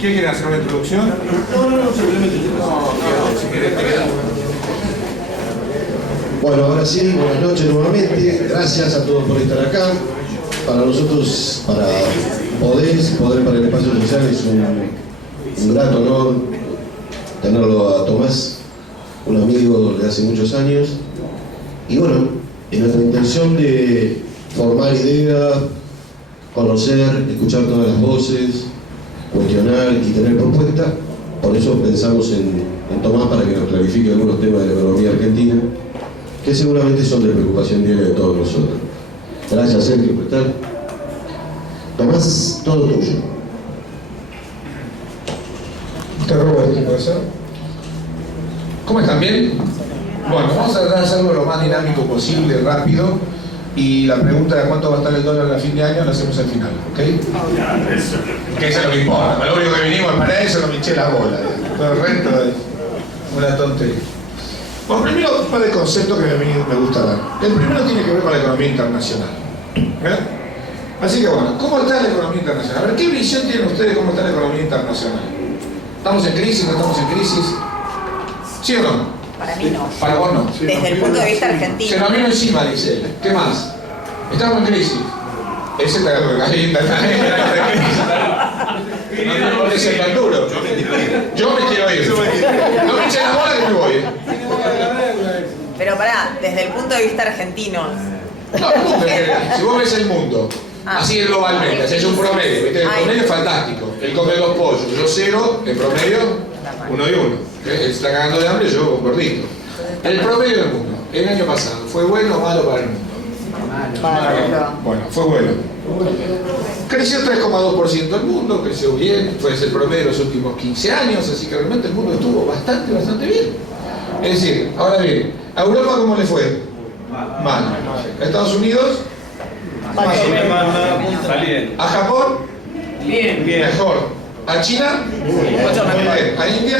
¿Quién quiere hacer una introducción? No, simplemente. Bueno, ahora sí, buenas noches nuevamente. Gracias a todos por estar acá. Para nosotros, para poder para el espacio social es un grato honor tenerlo a Tomás, un amigo de hace muchos años. Y bueno, en nuestra intención de formar ideas, conocer, escuchar todas las voces, cuestionar y tener propuestas, por eso pensamos en Tomás para que nos clarifique algunos temas de la economía argentina, que seguramente son de preocupación diaria de todos nosotros. Gracias, Sergio, por estar. Tomás, todo tuyo. Te robo el tiempo de eso. ¿Cómo están? ¿Bien? Bueno, vamos a tratar de hacerlo lo más dinámico posible, rápido. Y la pregunta de cuánto va a estar el dólar a fin de año la hacemos al final, ¿ok? Que eso es lo que importa. Lo único que vinimos para eso, no me eché la bola. Todo el resto es una tontería. Bueno, primero, un par de conceptos que a mí me gusta dar. El primero tiene que ver con la economía internacional. Así que bueno, ¿cómo está la economía internacional? A ver, ¿qué visión tienen ustedes de cómo está la economía internacional? ¿Estamos en crisis? ¿No estamos en crisis? ¿Sí o no? Para mí no. Para vos no. Sí, desde el punto de vista argentino. Se nos vino encima, dice él. ¿Qué más? Estamos en crisis. Ese está caliente. Es el Arturo. Yo me quiero ir. No me echen la bola que me voy. Pero pará, desde el punto de vista argentino. No, el mundo en general. Si vos ves el mundo, así globalmente, así es un promedio. ¿Viste? El promedio es fantástico. Él come 2 pollos, yo 0, el promedio 1 y 1. Él está cagando de hambre, yo gordito. El promedio del mundo, el año pasado, ¿fue bueno o malo para el mundo? Malo. Bueno, fue bueno. Creció 3,2% el mundo, creció bien, fue el promedio de los últimos 15 años, así que realmente el mundo estuvo bastante bien. Es decir, ahora bien, ¿a Europa cómo le fue? Mal. ¿A Estados Unidos? Más o menos. ¿A Japón? Bien. Mejor. ¿A China? Mucho mejor. ¿A India?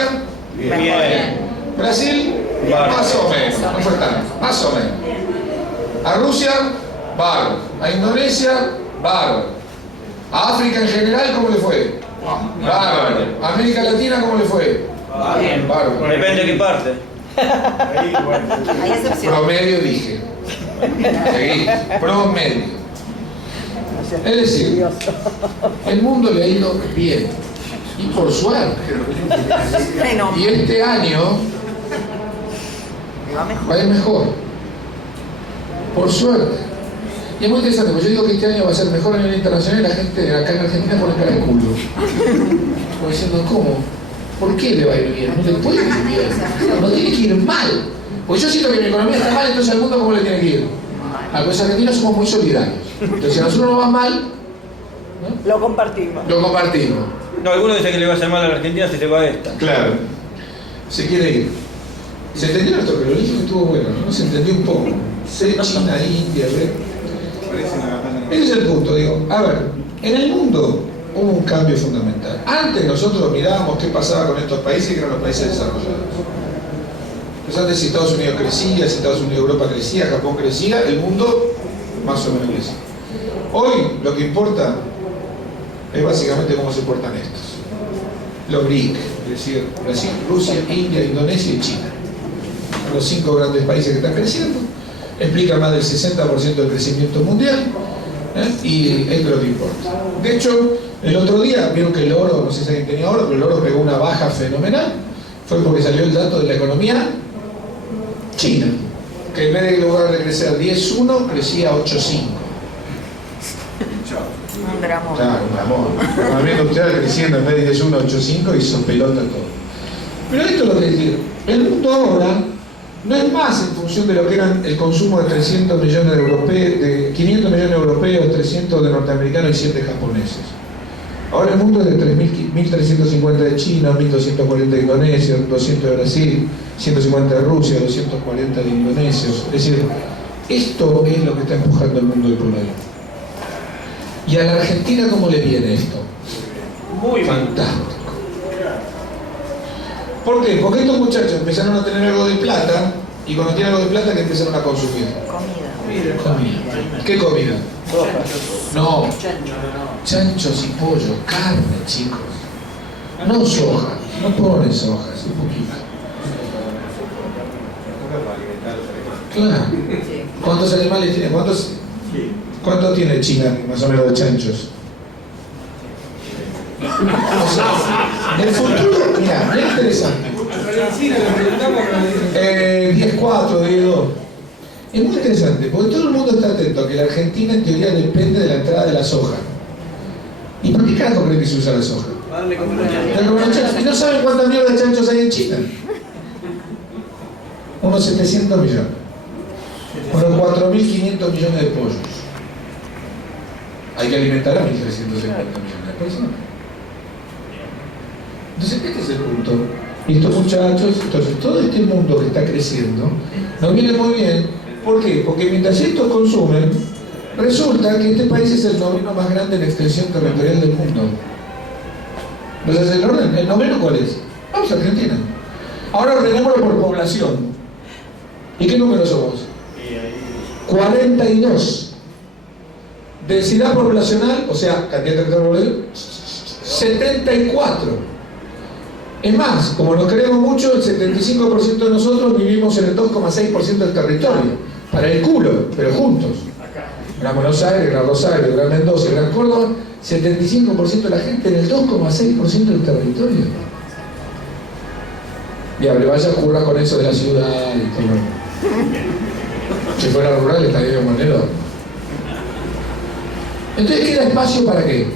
Bien. ¿Brasil? Más o menos, no fue tanto, más o menos. ¿A Rusia? Bárbaro. ¿A Indonesia? Bárbaro. ¿A África en general cómo le fue? Bárbaro. ¿A América Latina cómo le fue? Bien. Bárbaro. Depende de qué parte. Hay excepción. Promedio dije. Seguí. Promedio. Es decir, el mundo le ha ido bien. Y por suerte. Bueno, Y este año va mejor. va a ir mejor. Por suerte. Y es muy interesante, porque yo digo que este año va a ser mejor a nivel internacional y la gente acá en Argentina pone cara de culo. Como diciendo, ¿cómo? ¿Por qué le va a ir bien? No le puede ir bien. No tiene que ir mal. Porque yo siento que mi economía está mal, entonces al mundo ¿cómo le tiene que ir? A los argentinos somos muy solidarios. Entonces si a nosotros nos va mal, ¿no? Lo compartimos. Lo compartimos. No, algunos dicen que le va a hacer mal a la Argentina si se va esta. Claro. Se quiere ir. ¿Se entendió esto? Pero lo dije que estuvo bueno, ¿no? Se entendió un poco. China, India, ¿ve? Ese es el punto, digo. A ver, en el mundo hubo un cambio fundamental. Antes nosotros mirábamos qué pasaba con estos países que eran los países desarrollados. Pues antes si Estados Unidos crecía, si Estados Unidos Europa crecía, Japón crecía, el mundo más o menos crecía. Hoy lo que importa es básicamente cómo se portan estos. Los BRIC, es decir, Brasil, Rusia, India, Indonesia y China. Son los 5 grandes países que están creciendo. Explica más del 60% del crecimiento mundial. Y esto es lo que importa. De hecho, el otro día, vieron que el oro, no sé si alguien tenía oro, pero el oro pegó una baja fenomenal. Fue porque salió el dato de la economía china, que en vez de lugar de crecer 10,1, crecía 8,5. Un drama. Claro, un amor. La economía industrial creciendo en vez de 10,1, 8,5 hizo pelota todo. Pero esto es lo que decir, el mundo ahora no es más en función de lo que eran el consumo de 300 millones de europeos, de 500 millones de europeos, 300 de norteamericanos y 7 japoneses. Ahora el mundo es de 1.350 de China, 1.240 de Indonesia, 200 de Brasil, 150 de Rusia, 240 de indonesios. Es decir, esto es lo que está empujando el mundo hoy por hoy. ¿Y a la Argentina cómo le viene esto? Muy bien. Fantástico. ¿Por qué? Porque estos muchachos empezaron a tener algo de plata y cuando tienen algo de plata que empezaron a consumir. Comida. Comida. ¿Qué comida? No. Chanchos y pollo, carne, chicos. No soja. No ponen soja, es un poquito. Claro. ¿Cuántos animales tiene? ¿Cuánto tiene China, más o menos, de chanchos? O sea, el futuro, mira, es interesante. 10-4, 10-2. Es muy interesante, porque todo el mundo está atento a que la Argentina en teoría depende de la entrada de la soja. ¿Y por qué carajo creen que se usa la soja? Y no saben cuántas mierdas de chanchos hay en China. Unos 700 millones. Unos 4.500 millones de pollos. Hay que alimentar a 1.350 millones de personas. Entonces, este es el punto. Y estos muchachos, entonces todo este mundo que está creciendo, nos viene muy bien. ¿Por qué? Porque mientras estos consumen, resulta que este país es el noveno más grande en extensión territorial del mundo. Entonces, el orden, ¿el noveno cuál es? Vamos a Argentina. Ahora ordenémoslo por población. ¿Y qué número somos? 42. Densidad poblacional, o sea, cantidad de territorio, 74. Es más, como nos queremos mucho, el 75% de nosotros vivimos en el 2,6% del territorio. Para el culo, pero juntos. Gran Buenos Aires, Gran Rosario, Gran Mendoza, Gran Córdoba, 75% de la gente en el 2,6% del territorio. Y a vaya a ocurra con eso de la ciudad y todo. Si fuera rural estaría de manera. Entonces queda espacio para qué?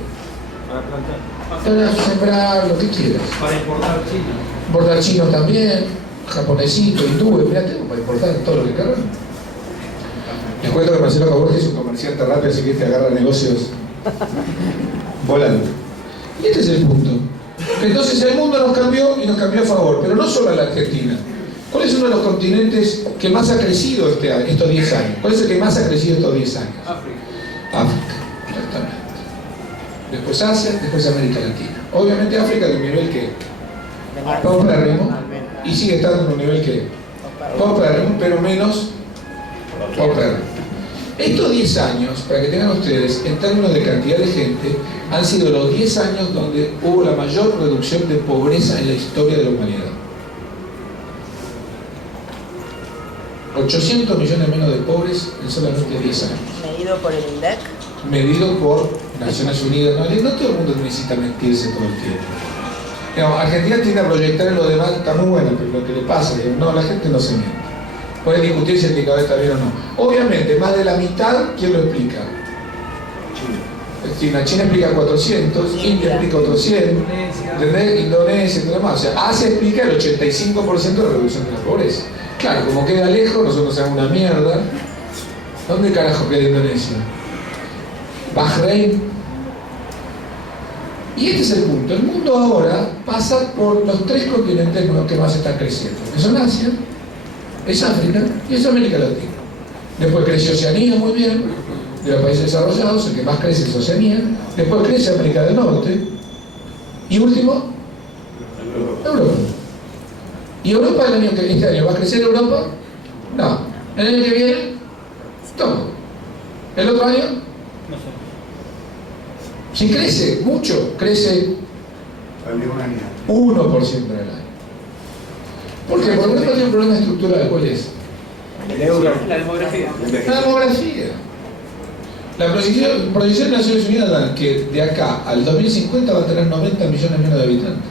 Para sembrar lo que quieras. Para importar chinos. Importar chinos también, japonesitos, hindúes, mirá, tengo para importar todo lo que querrán. Les cuento que Marcelo Caborges es un comerciante rápido, así que te agarra negocios volando. Y este es el punto. Entonces el mundo nos cambió y nos cambió a favor, pero no solo a la Argentina. ¿Cuál es uno de los continentes que más ha crecido estos 10 años? ¿Cuál es el que más ha crecido estos 10 años? África, exactamente. Después Asia, después América Latina. Obviamente África de un nivel que paupérrimo y sigue estando en un nivel que paupérrimo, pero menos paupérrimo. Estos 10 años, para que tengan ustedes, en términos de cantidad de gente, han sido los 10 años donde hubo la mayor reducción de pobreza en la historia de la humanidad. 800 millones menos de pobres en solamente 10 años. ¿Medido por el INDEC? Medido por Naciones Unidas. No todo el mundo necesita mentirse todo el tiempo. Digamos, Argentina tiende a proyectar en lo demás, está muy bueno, pero lo que le pasa, no, la gente no se miente. Pueden discutir si el indicador está bien o no. Obviamente, más de la mitad, ¿quién lo explica? China explica 400, India explica otros 100, ¿entendés? Indonesia, y todo más. O sea, Asia explica el 85% de la reducción de la pobreza. Claro, como queda lejos, nosotros hacemos una mierda. ¿Dónde carajo queda Indonesia? Bahrein. Y este es el punto. El mundo ahora pasa por los 3 continentes que más están creciendo. Que son Asia, es África y es América Latina. Después crece Oceanía muy bien, de los países desarrollados, el que más crece es Oceanía. Después crece América del Norte. Y último, Europa. ¿Y Europa este año va a crecer Europa? No. ¿El año que viene? No. ¿El otro año? No sé. Si crece mucho, crece 1% del año. ¿Por qué? Porque Europa tiene un problema estructural. ¿Cuál es? El euro. La demografía. La demografía. La proyección de Naciones Unidas da que de acá al 2050 va a tener 90 millones menos de habitantes.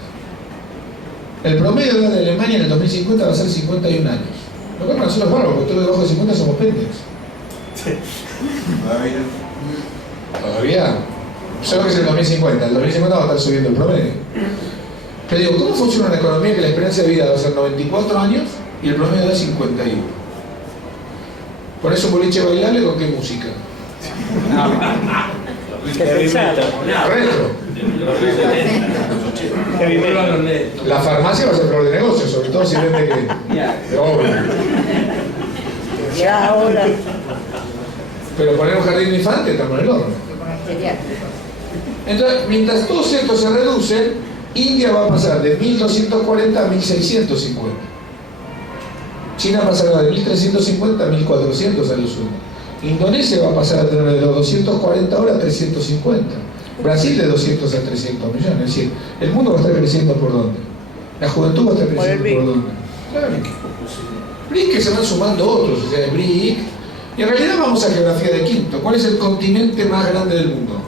El promedio de edad de Alemania en el 2050 va a ser 51 años. Lo cual para nosotros es bárbaro, porque todos debajo de 50 somos pendejos. Todavía. Yo creo que es el 2050. El 2050 va a estar subiendo el promedio. Pero digo, ¿cómo funciona una economía que la esperanza de vida va a ser 94 años y el promedio de edad 51? ¿Pones un boliche bailable con qué música? Retro. La farmacia va a ser flor de negocio, sobre todo si vende que... Obvio. Ya ahora. Pero poner un jardín de infante estamos en el horno. Entonces, mientras todos estos se reducen, India va a pasar de 1240 a 1650. China pasará de 1350 a 1400 a lo sumo. Indonesia va a pasar a tener de los 240 ahora a 350. Brasil de 200 a 300 millones. Es decir, el mundo va a estar creciendo ¿por dónde? La juventud va a estar creciendo ¿por dónde? Claro. BRIC que se van sumando otros, o sea, BRIC. Y en realidad vamos a geografía de quinto. ¿Cuál es el continente más grande del mundo?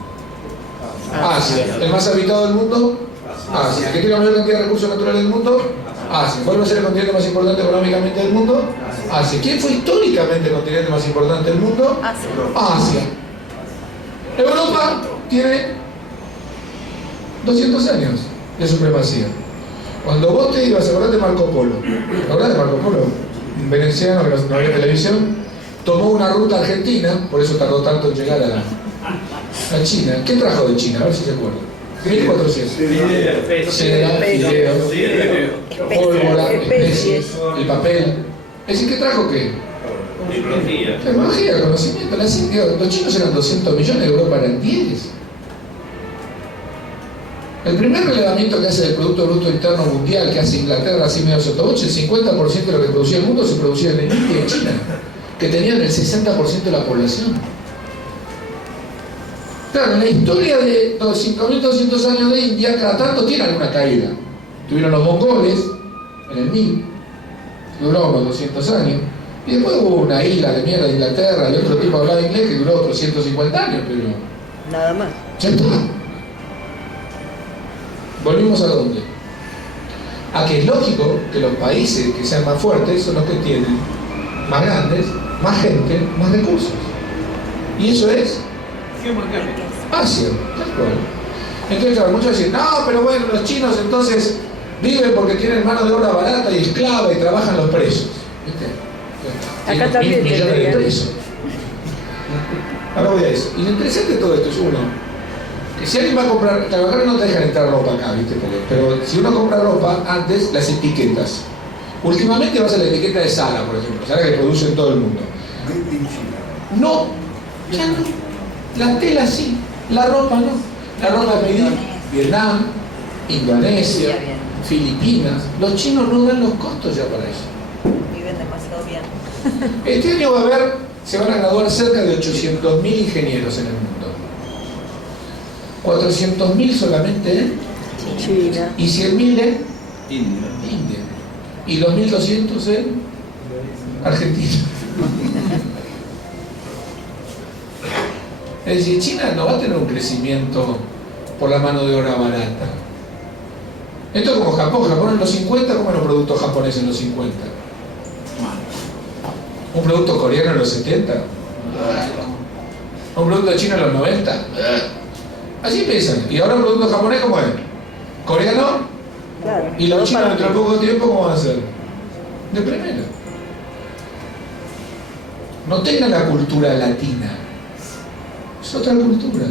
Asia. ¿El más habitado del mundo? Asia. ¿Qué tiene la mayor cantidad de recursos naturales del mundo? Asia. ¿Cuál va a ser el continente más importante económicamente del mundo? Asia. ¿Quién fue históricamente el continente más importante del mundo? Asia. Europa tiene 200 años de supremacía. Cuando vos te ibas a acordar de Marco Polo, ¿te acordás de Marco Polo? Un veneciano que no había televisión, tomó una ruta argentina, por eso tardó tanto en llegar a China. ¿Qué trajo de China? A ver si se acuerdan. 1400. Seda, fideos, pólvora, especies, el papel. Es decir, ¿qué trajo qué? Tecnología, conocimiento. Los chinos eran 200 millones, Europa eran 10. El primer relevamiento que hace del Producto Bruto Interno Mundial, que hace Inglaterra así medio sotoboche, el 50% de lo que producía el mundo se producía en India y en China, que tenían el 60% de la población. Claro, en la historia de 5.200 años de India, cada tanto tiene alguna caída. Tuvieron los mongoles en el 1000, duró unos 200 años, y después hubo una isla de mierda de Inglaterra y otro tipo hablaba inglés que duró otros 150 años, pero... Nada más. Ya está. ¿Volvimos a dónde? A que es lógico que los países que sean más fuertes son los que tienen más grandes, más gente, más recursos. Y eso es Asia, tal cual. Entonces, claro, muchos dicen, no, pero bueno, los chinos entonces viven porque tienen mano de obra barata y esclava y trabajan los presos. ¿Viste? Acá también millones de presos. Ahora voy a eso. Y lo interesante de todo esto es uno, que si alguien va a comprar, trabajar no te dejan entrar ropa acá, ¿viste? Pero si uno compra ropa, antes las etiquetas. Últimamente vas a la etiqueta de Zara, por ejemplo, Zara que produce en todo el mundo. No, ya no. La tela sí, la ropa no. La ropa es made in Vietnam, Indonesia, Filipinas. Los chinos no dan los costos ya para eso. Viven demasiado bien. Este año va a haber, se van a graduar cerca de 800.000 ingenieros en el mundo. 400.000 solamente en China. y 100.000 en India. Y 2.200 en Argentina. Es decir, China no va a tener un crecimiento por la mano de obra barata. Esto es como Japón. Japón en los 50, ¿cómo eran los productos japoneses en los 50? ¿Un producto coreano en los 70? ¿Un producto chino en los 90? Así empiezan. ¿Y ahora un producto japonés cómo es? ¿Coreano? Claro. ¿Y los chinos dentro de poco tiempo cómo van a ser? De primera. No tengan la cultura latina. Es otra cultura.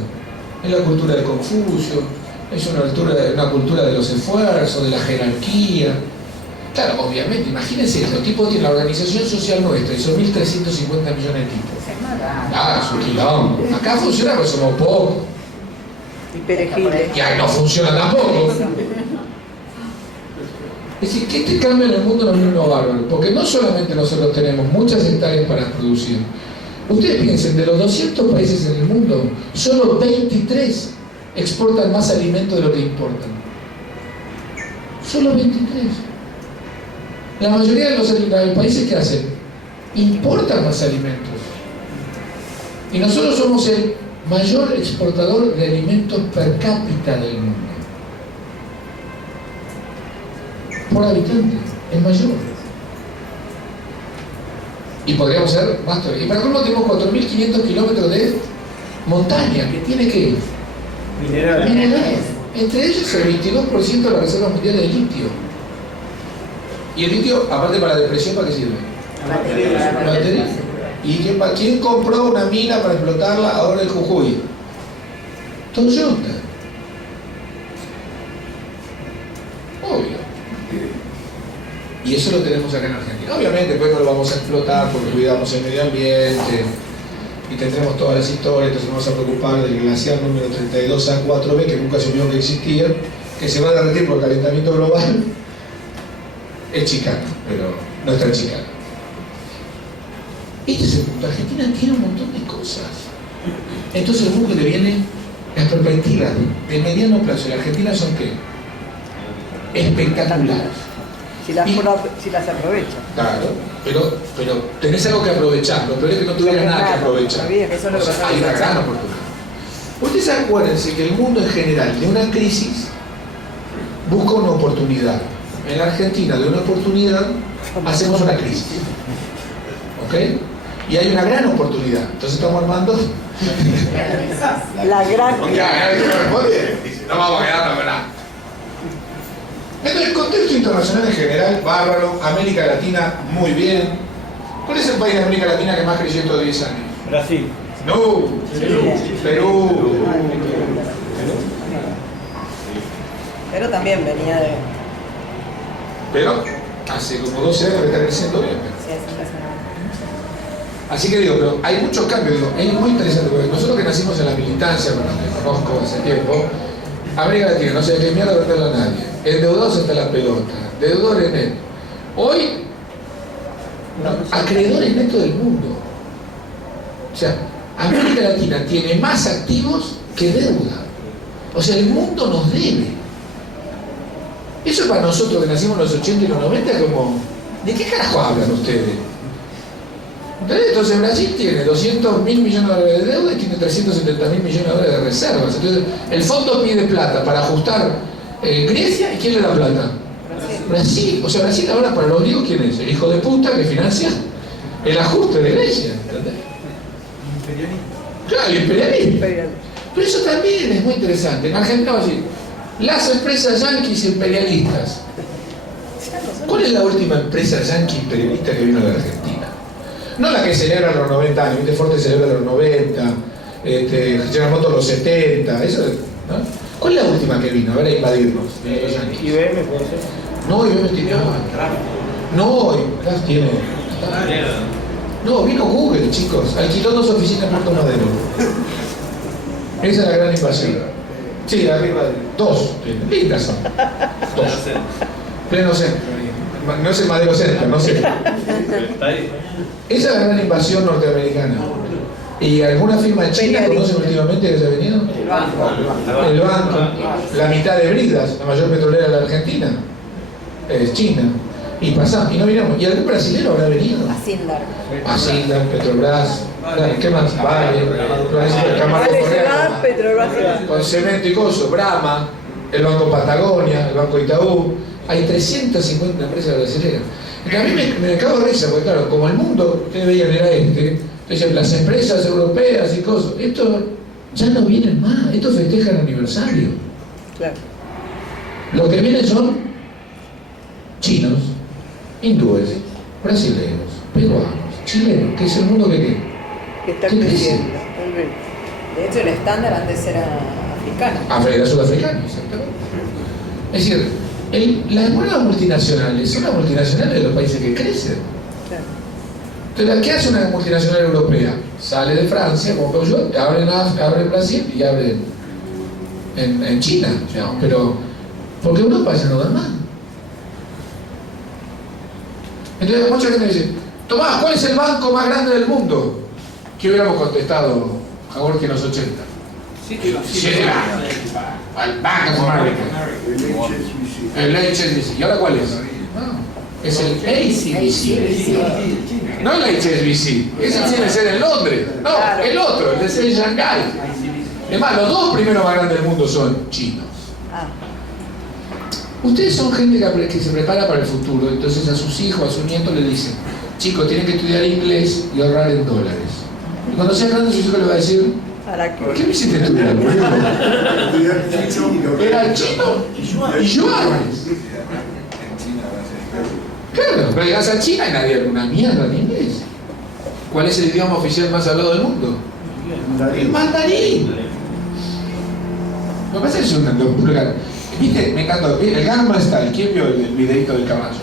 Es la cultura de Confucio, es una cultura de los esfuerzos, de la jerarquía. Claro, obviamente, imagínense, los tipos tienen la organización social nuestra y son 1.350 millones de tipos. Ah, es un quilombo. Acá funciona porque somos pocos. Y perejiles. Y ahí no funciona tampoco. Es decir, que este cambio en el mundo nos viene bárbaro, porque no solamente nosotros tenemos muchas hectáreas para producir. Ustedes piensen, de los 200 países en el mundo, solo 23 exportan más alimentos de lo que importan. Solo 23. La mayoría de los países que hacen, importan más alimentos. Y nosotros somos el mayor exportador de alimentos per cápita del mundo. Por habitante, el mayor. Y podríamos ser más todavía. Y para colmo tenemos 4.500 kilómetros de montaña, que tiene que minerales. Entre ellos el 22% de la reserva mundial de litio. Y el litio, aparte para la depresión, ¿para qué sirve? Batería. ¿Y quién compró una mina para explotarla ahora en Jujuy? Toyota. Obvio. Y eso lo tenemos acá en Argentina. Obviamente después no lo vamos a explotar porque cuidamos el medio ambiente y tendremos todas las historias, entonces nos vamos a preocupar del glaciar número 32A4B, que nunca se vio que existía, que se va a derretir por el calentamiento global. Es chicano, pero no es tan chicano. Este es el punto. Argentina tiene un montón de cosas. Entonces el mundo le viene las perspectivas de mediano plazo. ¿Y la Argentina son qué? Espectaculares. Si las aprovecha. Claro, pero tenés algo que aprovechar. Lo peor es que no tuvieras nada que aprovechar. Eso es lo que pasa. Hay una gran oportunidad. Ustedes acuérdense que el mundo en general de una crisis busca una oportunidad. En la Argentina de una oportunidad hacemos una crisis. ¿Ok? Y hay una gran oportunidad. Entonces estamos armando la gran. no vamos a quedarnos con nada. En el contexto internacional en general, bárbaro. América Latina, muy bien. ¿Cuál es el país de América Latina que más creció estos 10 años? Brasil. No, Perú. Pero también venía de. Pero hace como 12 años que está creciendo bien. Así que digo, pero hay muchos cambios. Digo, es muy interesante porque nosotros que nacimos en la militancia, con los que conozco hace tiempo, América Latina no sé de qué mierda venderla a nadie. Endeudados hasta la pelota, deudores netos. Hoy, acreedores netos del mundo. O sea, América Latina tiene más activos que deuda. O sea, el mundo nos debe. Eso para nosotros que nacimos en los 80 y los 90 es como, ¿de qué carajo hablan ustedes? Entonces Brasil tiene 200.000 millones de dólares de deuda y tiene 370.000 millones de dólares de reservas. Entonces el fondo pide plata para ajustar Grecia, ¿y quién le da plata? Brasil. O sea, Brasil ahora para los griegos, ¿quién es? El hijo de puta que financia el ajuste de Grecia. ¿Entendés? Claro, el imperialismo. Pero eso también es muy interesante. En Argentina va a decir, las empresas yanquis imperialistas. ¿Cuál es la última empresa yanqui imperialista que vino a la Argentina? No la que celebra los 90 años, Vite Forte celebra los 90, General Motors los 70, eso, ¿no? ¿Cuál es la última que vino? A ver, a invadirnos. IBM puede ser. No, IBM tiene. No, Kraft tiene. No, vino Google, chicos. Alquiló 2 oficinas en Puerto Madero. Esa es la gran invasión. Sí, arriba de 2. Lindas son. 2. Pleno centro. No es el Madero Center, no sé. Esa es la gran invasión norteamericana. ¿Y alguna firma china conocen últimamente que se ha venido? El banco. La mitad de Bridas, la mayor petrolera de la Argentina, es China. Y pasamos, y no vinimos. ¿Y algún brasileño habrá venido? Asindar, Petrobras, ¿qué más? Vale, con cemento y coso, Brahma, el Banco Patagonia, el Banco Itaú. Hay 350 empresas brasileñas. A mí me cago de risa, porque claro, como el mundo, ustedes veían era entonces las empresas europeas y cosas, esto ya no vienen más, esto festeja el aniversario. Claro. Lo que vienen son chinos, hindúes, brasileños, peruanos, chilenos, que es el mundo que está creciendo. De hecho, el estándar antes era africano. Era sudafricano, exactamente. Es decir, las nuevas multinacionales son las multinacionales de los países que crecen. Claro. Entonces, ¿qué hace una multinacional europea? Sale de Francia, como Peugeot, abre en Brasil y abre en China, digamos, pero porque Europa ya no da más. Entonces mucha gente dice, Tomás, ¿cuál es el banco más grande del mundo? ¿Qué hubiéramos contestado a Jorge en los 80? Citibank. El Bank of America. El HSBC. ¿Y ahora cuál es? No, es el ACBC. No el HSBC. Ese tiene que ser en Londres. No, el otro, el de ser en Shanghái. Es más, los 2 primeros más grandes del mundo son chinos. Ustedes son gente que se prepara para el futuro, entonces a sus hijos, a sus nietos les dicen, chicos, tienen que estudiar inglés y ahorrar en dólares. Y cuando sean grandes, sus hijos les va a decir, ¿qué me hiciste estudiar? Era chino y yuanes. Claro, pero llegas a China y nadie habla una mierda de inglés. ¿Cuál es el idioma oficial más hablado del mundo? El mandarín. Lo que pasa es que es un lugar. ¿Viste? Me encantó. El Gangnam Style. ¿Quién vio el videito del caballo?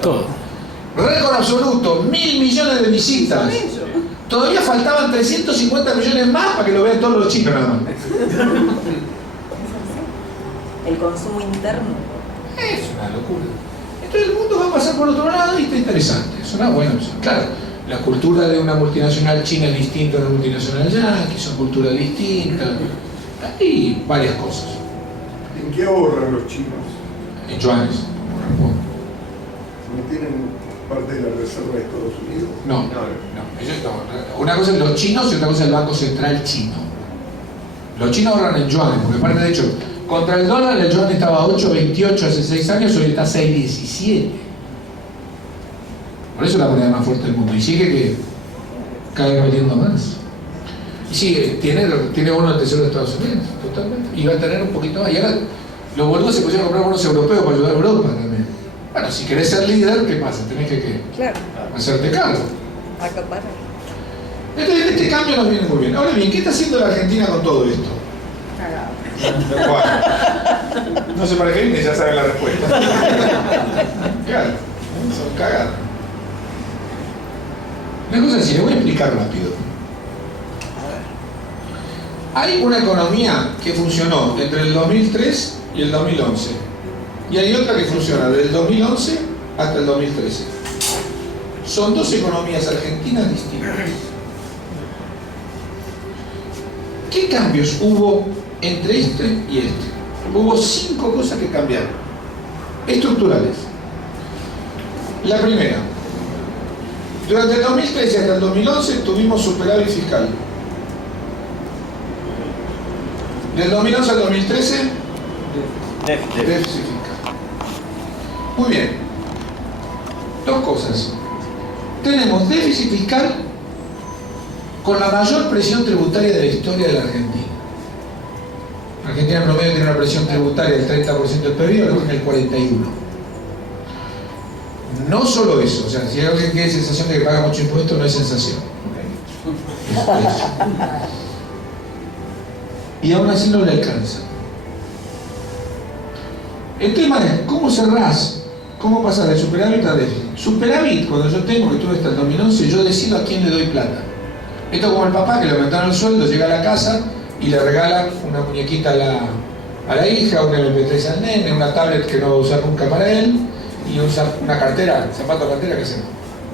Todo. Récord absoluto. 1.000 millones de visitas. Todavía faltaban 350 millones más para que lo vean todos los chinos nada más. El consumo interno. Es una locura. Entonces el mundo va a pasar por otro lado y está interesante. Es una buena opción. Claro, La cultura de una multinacional china es distinta a una multinacional yankee, son culturas distintas, y varias cosas. ¿En qué ahorran los chinos? En yuanes. ¿No tienen parte de la reserva de Estados Unidos? No, ellos no. Una cosa es los chinos y otra cosa es el Banco Central chino. Los chinos ahorran en yuanes, porque aparte de hecho, contra el dólar el yuan estaba a 8.28 hace 6 años, hoy está a 6.17. Por eso es la moneda más fuerte del mundo. Y sigue que cae valiendo más. Y sigue, tiene bono del Tesoro de Estados Unidos, totalmente. Y va a tener un poquito más. Y ahora los boludos se pusieron a comprar bonos europeos para ayudar a Europa también. Bueno, si querés ser líder, ¿qué pasa? Tenés que Claro, hacerte cargo. acaparar. Entonces, este cambio nos viene muy bien. Ahora bien, ¿qué está haciendo la Argentina con todo esto? Bueno, no se para qué viene, ya saben la respuesta. Claro, son cagadas. Una cosa así, le voy a explicar rápido. Hay una economía que funcionó entre el 2003 y el 2011. Y hay otra que funciona desde el 2011 hasta el 2013. Son dos economías argentinas distintas. ¿Qué cambios hubo entre este y este? Hubo 5 cosas que cambiaron, estructurales. La primera, durante el 2013 hasta el 2011 tuvimos superávit fiscal. Del 2011 al 2013, déficit fiscal. Muy bien. 2 cosas. Tenemos déficit fiscal con la mayor presión tributaria de la historia de la Argentina. Argentina en promedio tiene una presión tributaria del 30% del PIB, Argentina el 41%. No solo eso, o sea, si hay alguien que tiene sensación de que paga mucho impuesto, no es sensación. Y aún así no le alcanza. El tema es, ¿cómo cerrás? ¿Cómo pasar de superávit a déficit? Superávit, cuando yo tengo, que tuve hasta el 2011, yo decido a quién le doy plata. Esto es como el papá que le aumentaron el sueldo, llega a la casa y le regala una muñequita a la hija, un MP3 al nene, una tablet que no va a usar nunca para él, y una cartera, zapato, cartera, ¿qué se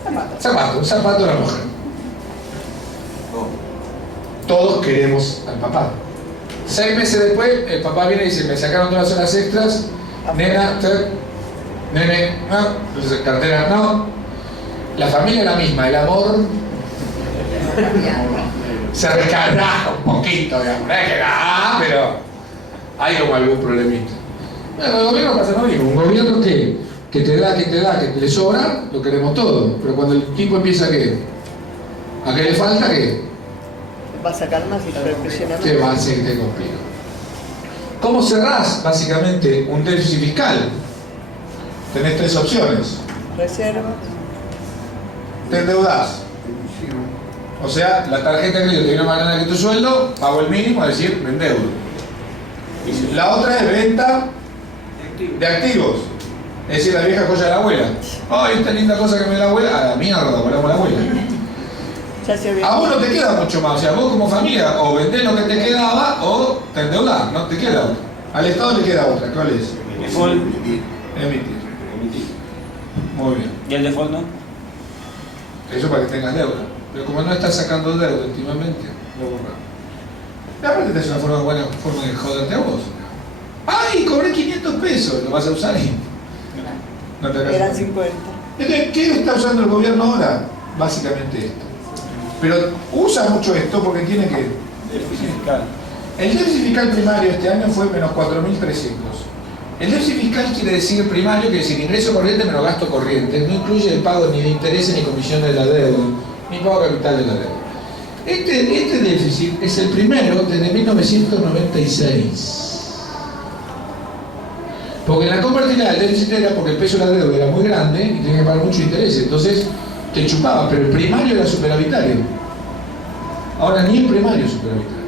llama? Zapato, un zapato a la mujer. Todos queremos al papá. 6 meses después, el papá viene y dice, me sacaron todas las horas extras, nena, nene, no, entonces cartera, no. La familia es la misma, el amor se recarga un poquito, digamos. No es que nada, pero hay como algún problemita. Bueno, el gobierno pasa lo mismo, un gobierno que te da, que le sobra, lo queremos todo. Pero cuando el tipo empieza a que le falta, ¿qué? Va a sacar más y represiona más. ¿Qué va a hacer que te complica? ¿Cómo cerrás básicamente un déficit fiscal? Tenés 3 opciones. Reservas. Te endeudás. O sea, la tarjeta de crédito tiene más grana que tu sueldo, pago el mínimo, es decir, me endeudo. La otra es venta de activos. Es decir, la vieja joya de la abuela. ¡Ay, esta linda cosa que me da la abuela! A la mierda, volvamos a la abuela. A vos no te queda mucho más. O sea, vos como familia, o vendés lo que te quedaba, o te endeudás. No te queda otra. Al Estado le queda otra. ¿Cuál es? Default. Emitir. Muy bien. ¿Y el default no? Eso para que tengas deuda. Pero como no estás sacando deuda últimamente, lo borramos. Y aparte es una buena forma de joderte a vos. ¡Ay, cobré 500 pesos! Lo vas a usar y no te hagas. Eran 50. Entonces, ¿qué está usando el gobierno ahora? Básicamente esto. Pero usa mucho esto porque tiene que... Déficit fiscal. El déficit fiscal primario este año fue menos 4.300. El déficit fiscal quiere decir primario, quiere decir ingreso corriente menos gasto corriente. No incluye el pago ni de intereses ni comisiones de la deuda, ni pago capital de la deuda. Este déficit es el primero desde 1996. Porque la convertibilidad del déficit era porque el peso de la deuda era muy grande y tenía que pagar mucho interés. Entonces te chupaba, pero el primario era superavitario. Ahora ni el primario es superavitario.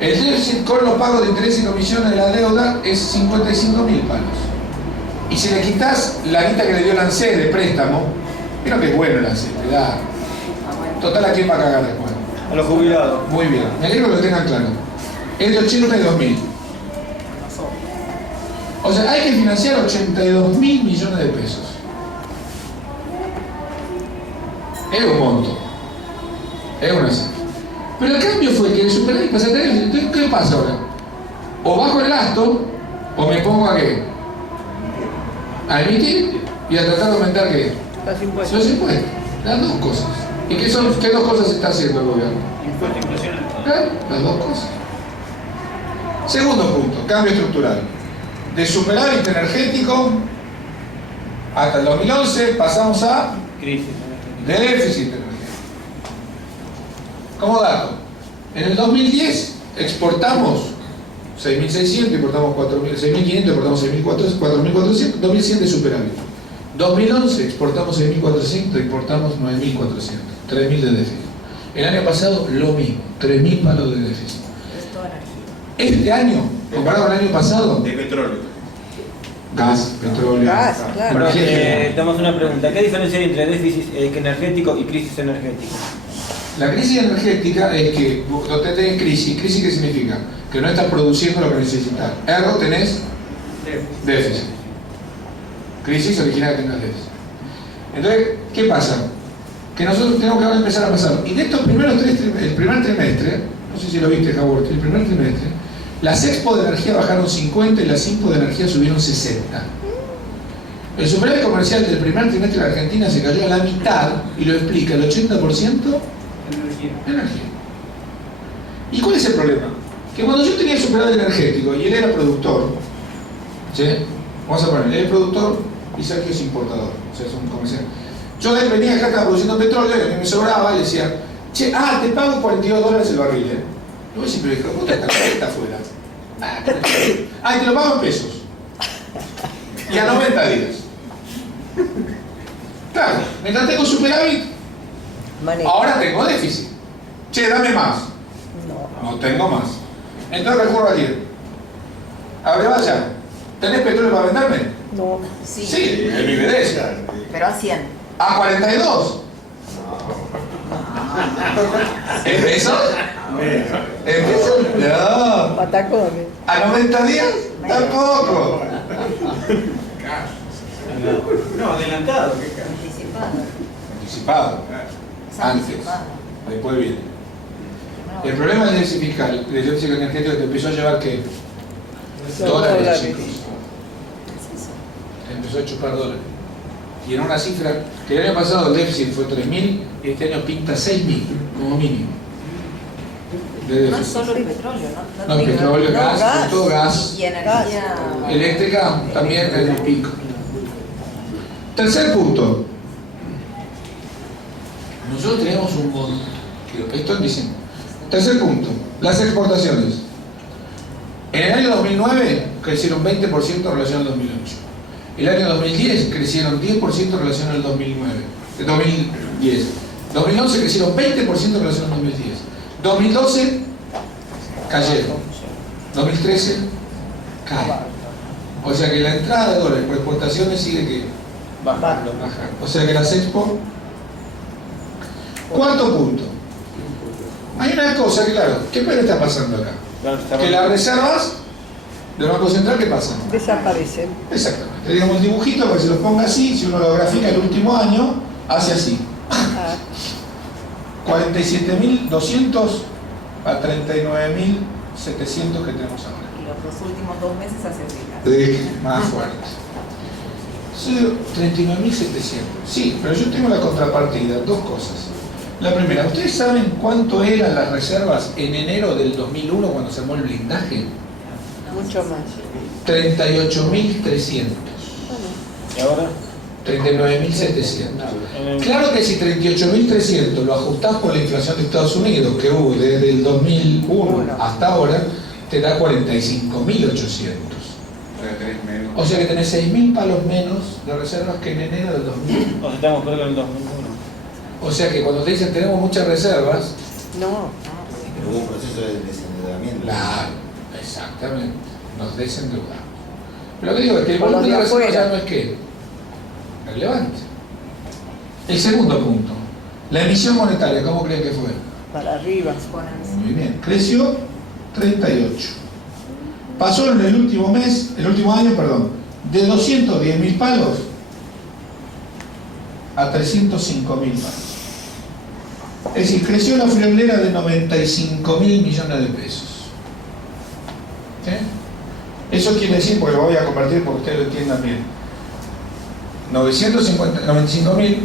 El déficit con los pagos de interés y comisiones de la deuda es 55.000 palos. Y si le quitas la guita que le dio el ANSES de préstamo, creo que es bueno el ANSES, te da. Total, ¿a quién va a cagar después? A los jubilados. Muy bien, me alegro que lo tengan claro. Es de 82.000. O sea, hay que financiar 82.000 millones de pesos. Es un monto. Es una cifra. Pero el cambio fue que el superávit pasa a tener déficit. Entonces, ¿qué pasa ahora? O bajo el gasto, o me pongo a qué? A emitir y a tratar de aumentar qué? Los impuestos. Los impuestos. Las dos cosas. ¿Y qué dos cosas está haciendo el gobierno? Impuesto inflacionario. Las dos cosas. Segundo punto, cambio estructural. De superávit energético hasta el 2011 pasamos a Crisis. déficit energético. Como dato, en el 2010 exportamos 6.600, importamos 4.000, 6.500, importamos 6.400, 2.100 de superávit. 2011 exportamos 6.400, importamos 9.400, 3.000 de déficit. El año pasado lo mismo, 3.000 palos de déficit. Es toda energía. Este año, comparado con el año pasado, De petróleo. gas, petróleo, Gas, claro. Pero, energía. tenemos una pregunta. ¿Qué diferencia hay entre déficit energético y crisis energética? La crisis energética es que no tenés crisis. ¿Crisis qué significa? Que no estás produciendo lo que necesitas. Ergo tenés déficit. Crisis origina que tengas déficit. Entonces, ¿qué pasa? Que nosotros tenemos que ahora empezar a pasar. Y de estos primeros el primer trimestre, no sé si lo viste, Howard, el primer trimestre, las expos de energía bajaron 50 y las impos de energía subieron 60. El superávit comercial del primer trimestre de Argentina se cayó a la mitad y lo explica el 80% energía. ¿Y cuál es el problema? Que cuando yo tenía el superávit energético y él era productor, ¿sí? Vamos a poner, él es productor y Sergio es importador, o sea, es un comercial. Yo venía acá, estaba produciendo petróleo, y a mí me sobraba, le decía, che, te pago $42 el barril, ¿eh? Y vos siempre dije, puta, está afuera. Y te lo pago en pesos. Y a 90 días. Claro, mientras tengo superávit, Manejo. ahora tengo déficit. Che, dame más. No tengo más. Entonces recurro a Diego. Abre, vaya. ¿Tenés petróleo para venderme? No. Sí, el BBD. Pero a 100. A 42. ¿En pesos? ¿En pesos? No. Patacones. ¿A 90 días? Tampoco. No, adelantado. Anticipado. Antes. Después viene. El problema del déficit fiscal, del déficit energético, te empezó a llevar ¿qué? Dólares, chicos. Te empezó a chupar dólares. Y en una cifra que el año pasado el déficit fue 3.000 y este año pinta 6.000 como mínimo. De No es déficit. solo el petróleo, ¿no? No, petróleo, gas, gas. todo gas. Y energía. Eléctrica también en el pico. Tercer punto. Nosotros tenemos un montón. Esto dicen. Tercer punto. Las exportaciones. En el año 2009 crecieron 20% en relación al 2008. El año 2010 crecieron 10% en relación al 2009. 2010. 2011 crecieron 20% en relación al 2010. 2012 cayeron. 2013 cae. O sea que la entrada de dólares por exportaciones sigue que Bajando. bajar. O sea que las expo. Cuarto punto. Hay una cosa, claro, ¿qué está pasando acá? Claro, está Que las reservas del Banco Central, ¿qué pasan? Desaparecen. Exactamente. Digamos el dibujito para que se los ponga así, si uno lo grafica el último año, hace así. 47.200 a 39.700 que tenemos ahora. Y los dos últimos 2 meses hace así. Más fuerte. Sí, 39.700. Sí, pero yo tengo la contrapartida, dos cosas. La primera, ¿ustedes saben cuánto eran las reservas en enero del 2001 cuando se armó el blindaje? Mucho más. 38.300. ¿Y ahora? 39.700. Claro que si 38.300 lo ajustás por la inflación de Estados Unidos que hubo desde el 2001 hasta ahora, te da 45.800. O sea que tenés 6.000 palos menos de reservas que en enero del 2001. O sea, estamos peor que en el 2001. O sea que cuando te dicen tenemos muchas reservas, No. Pero hubo un proceso de desendeudamiento. claro, exactamente, nos desendeudamos. Pero lo que digo es que el Por los volumen de de reservas afuera. ya no es que relevante. El segundo punto, la emisión monetaria, ¿cómo creen que fue? Para arriba. Muy bien, creció 38. Pasó en el último mes, el último año, perdón, de 210.000 palos a 305.000 palos. Es decir, creció la friolera de 95.000 millones de pesos. ¿Sí? Eso quiere decir, porque lo voy a convertir para que ustedes lo entiendan bien. 95.000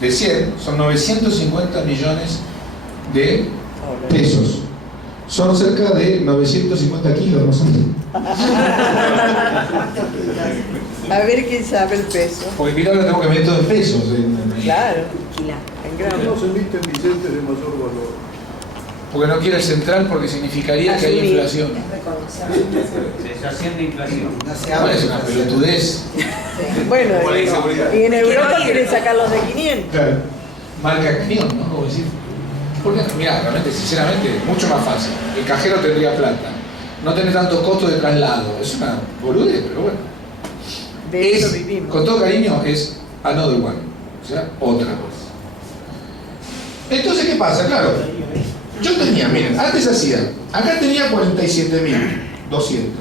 de 100 son 950 millones de pesos. Son cerca de 950 kilos, más o menos. A ver quién sabe el peso. Porque mirá, ahora tengo que meter todo en pesos. Claro, en gramos. No se viste Vicente de mayor valor. Porque no quiere el central porque significaría que hay inflación. Sensación de inflación. Ahora es una pelotudez. Bueno, y en Europa quieren sacar los de 500. Claro. Marca acción, ¿no? Como decir. Porque, mirá, realmente, sinceramente, mucho más fácil. El cajero tendría plata. No tiene tantos costos de traslado. Es una boludez, pero bueno. De eso vivimos. Con todo cariño, es another one. O sea, otra. Entonces, ¿qué pasa? Claro. Yo tenía, miren, antes hacía, acá tenía 47.200,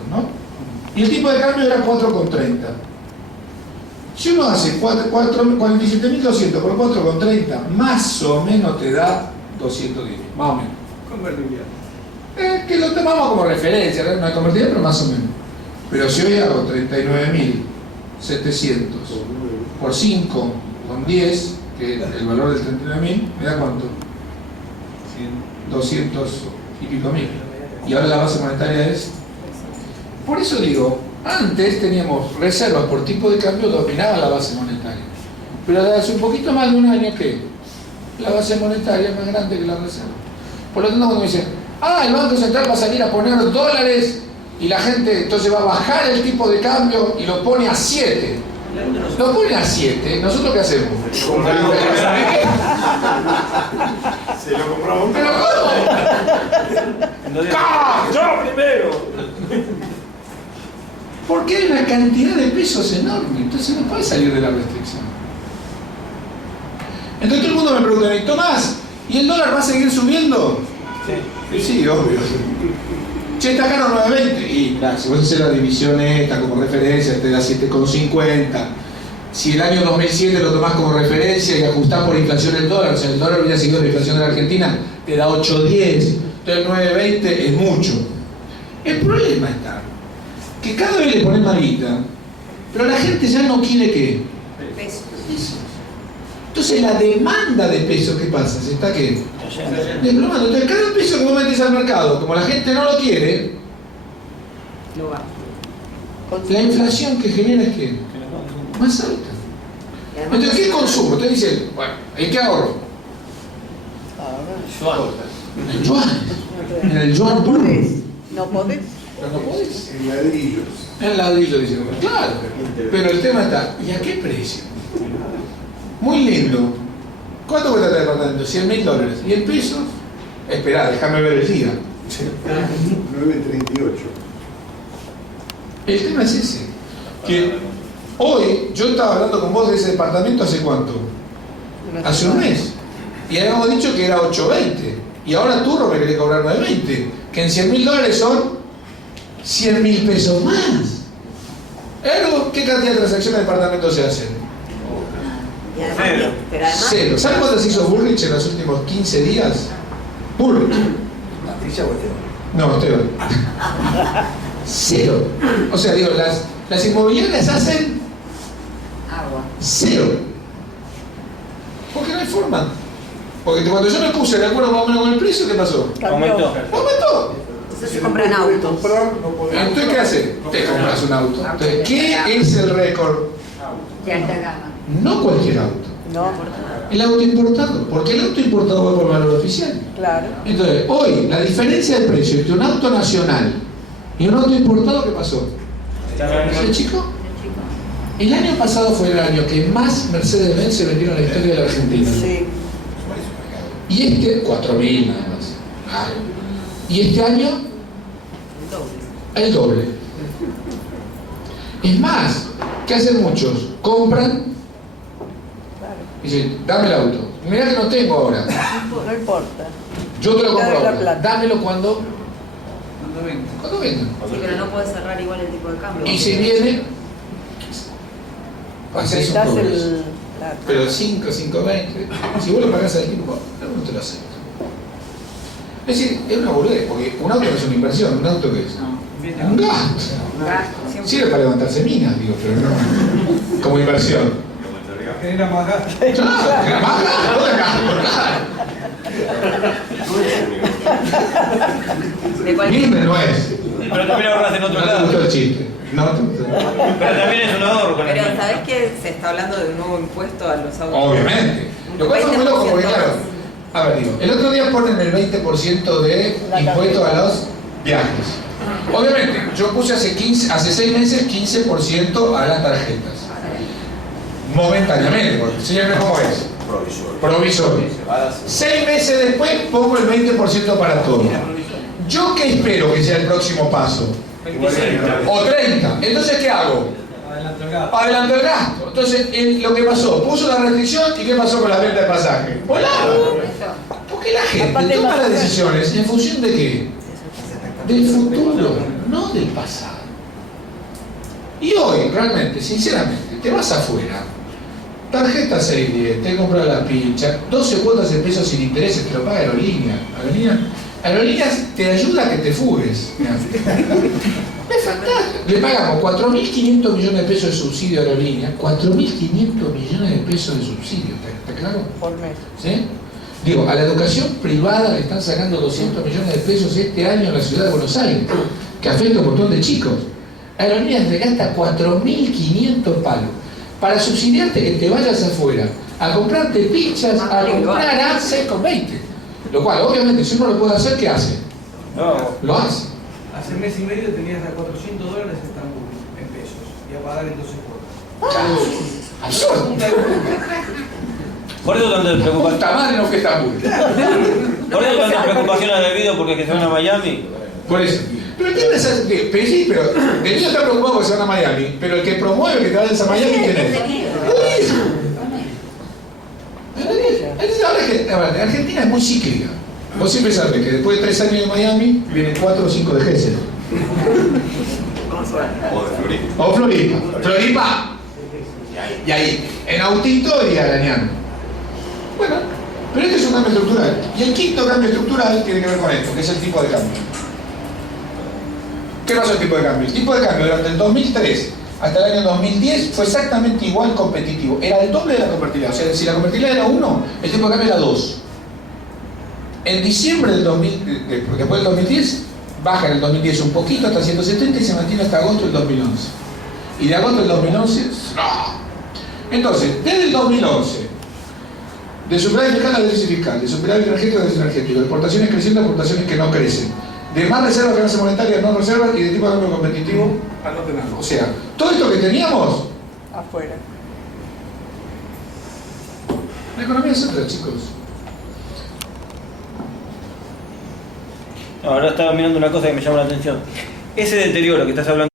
¿no? Y el tipo de cambio era 4,30. Si uno hace 47.200 por 4,30, más o menos te da 210, más o menos. Convertibilidad. Que lo tomamos como referencia, no es convertible, pero más o menos. Pero si hoy hago 39.700 por 5 con 10, que el valor del 39.000, ¿me da cuánto? 200 y pico mil. Y ahora la base monetaria es. Por eso digo, antes teníamos reservas por tipo de cambio, dominaba la base monetaria. Pero desde hace un poquito más de un año que la base monetaria es más grande que la reserva. Por lo tanto, cuando me dicen, el Banco Central va a salir a poner dólares y la gente entonces va a bajar el tipo de cambio y lo pone a 7. Lo pone a 7, ¿nosotros qué hacemos? Se lo compramos. ¿Pero cómo? ¡Yo primero! Porque hay una cantidad de pesos enorme, entonces no puede salir de la restricción. Entonces todo el mundo me pregunta, ¿y Tomás, ¿y el dólar va a seguir subiendo? Sí, sí, obvio. Che, está caro 9.20. Y mirá, si vos haces la división esta como referencia, te da 7,50. Si el año 2007 lo tomás como referencia y ajustás por inflación el dólar, o sea, el dólar hubiera seguido la inflación de la Argentina, te da 8,10. Entonces 9.20 es mucho. El problema está que cada vez le ponen más guita, pero la gente ya no quiere ¿qué? Pesos. Entonces la demanda de pesos, ¿qué pasa? ¿Se está qué? Desplomando. Entonces cada peso que vos metes al mercado, como la gente no lo quiere, No va. la inflación que genera es ¿qué? Más alta. Entonces, ¿qué consumo? Entonces dicen, bueno, ¿en qué ahorro? En el yuan. En el yuan puro. No podés. Pero no podés. En ladrillos. En ladrillo dicen, claro. Pero el tema está, ¿y a qué precio? Muy lindo. ¿Cuánto cuesta este departamento? $100.000. ¿Y en pesos? Esperá, déjame ver el día. 9.38. El tema es ese. Que hoy, yo estaba hablando con vos de ese departamento hace cuánto? Hace un mes. Y habíamos dicho que era 8.20. Y ahora Turro me quiere cobrar 9.20. Que en $100.000 son 100.000 pesos más. Ergo, ¿qué cantidad de transacciones de departamentos se hacen? Cero. Pero además, Cero. ¿Saben cuántas hizo Bullrich en los últimos 15 días? Bullrich. No, Esteban. Cero. O sea, digo, las inmobiliarias hacen agua. cero. Porque no hay forma. Porque cuando yo me puse de acuerdo más o menos con el precio, ¿qué pasó? Aumentó. ¡Aumentó! Entonces se compran autos. Comprar, no podemos. Entonces, ¿qué hace? Te compras un auto. Entonces, ¿qué es el récord? De alta gama. No cualquier auto. No, El auto importado. Porque el auto importado va por valor oficial. claro. Entonces, hoy, la diferencia de precio entre un auto nacional y un auto importado, ¿qué pasó? ¿Se chico? El año pasado fue el año que más Mercedes-Benz se vendieron en la historia de la Argentina. Sí. Y este, 4.000 nada más. Y este año, el doble. Es más, ¿qué hacen muchos? Compran y dicen, dame el auto. Mirá que no tengo ahora. No importa. Yo te lo compro Dame la ahora. plata. Dámelo cuando vendan. Sí, pero no puedes cerrar igual el tipo de cambio. Y si viene, haces un Das progreso. Claro. Pero 5, 5.20, si vos lo pagás al tiempo, no te lo acepto. Es decir, es una boludez, porque un auto no es una inversión, un auto que es un gasto. Siempre. Sirve para levantarse minas, digo, pero no como inversión. Genera más gasto. Claro, más gasto, no es gasto, De cualquier Libre no es. Pero también ahorras en otro No te gustó lado. el chiste. No te gustó. Pero también es un ahorro con Pero el ¿sabés que se está hablando de un nuevo impuesto a los autos? Obviamente. Lo cual fue muy loco porque, claro, a ver, digo, el otro día ponen el 20% de impuesto a los viajes. Obviamente, yo puse hace 6 meses 15% a las tarjetas. Momentáneamente, porque siempre cómo es. Provisorio. 6 meses después pongo el 20% para todo. ¿Yo qué espero que sea el próximo paso? O 30. Entonces, ¿qué hago? Adelanto el gasto. Entonces, lo que pasó, puso la restricción y ¿qué pasó con la venta de pasaje? Volaron. Porque la gente toma las decisiones en función de qué? Del futuro, no del pasado. Y hoy, realmente, sinceramente, te vas afuera, tarjeta 610, te compras la pincha, 12 cuotas de pesos sin intereses, te lo paga Aerolínea. Aerolíneas te ayuda a que te fugues. Es fantástico. Le pagamos 4.500 millones de pesos de subsidio a Aerolíneas, 4.500 millones de pesos de subsidio, ¿está claro? Por mes. ¿Sí? Digo, a la educación privada le están sacando 200 millones de pesos este año en la ciudad de Buenos Aires, que afecta a un montón de chicos. Aerolíneas le gasta 4.500 palos para subsidiarte que te vayas afuera a comprarte pizzas, a comprar a 6,20. Lo cual, obviamente, si uno lo puede hacer, ¿qué hace? No. Lo hace. Hace mes y medio tenías a $400 Estambul en pesos y a pagar en 12 cuotas. Absurdo. Por eso tanta preocupación. Puta madre no que está muy. Por eso tanta preocupación ha debido porque que se van a Miami. Por eso. Pero ¿qué pensás? Pero sí, pero el niño está preocupado porque se van a Miami, pero el que promueve que te vayas a Miami, ¿quién es? Entonces, ahora que Argentina es muy cíclica. Vos siempre sabés que después de 3 años de Miami, vienen 4 o 5 de Gesell. O Floripa. Floripa. Y ahí, en autito y arañando. Bueno, pero este es un cambio estructural. Y el quinto cambio estructural tiene que ver con esto, que es el tipo de cambio. ¿Qué pasó el tipo de cambio? El tipo de cambio durante el 2003 hasta el año 2010 fue exactamente igual competitivo. Era el doble de la convertibilidad. O sea, si la convertibilidad era 1, el tipo de cambio era 2. En diciembre del 2000, después del 2010, baja en el 2010 un poquito hasta 170 y se mantiene hasta agosto del 2011. Y de agosto del 2011, ¡no! Entonces, desde el 2011, de superávit fiscal a déficit fiscal, de superávit energético a déficit energético, de exportaciones creciendo a exportaciones que no crecen, de más reservas que base monetaria a no reservas y de tipo de cambio competitivo a no tenerlo. O sea, todo esto que teníamos, Afuera. la economía es otra, chicos. Ahora estaba mirando una cosa que me llama la atención. Ese deterioro que estás hablando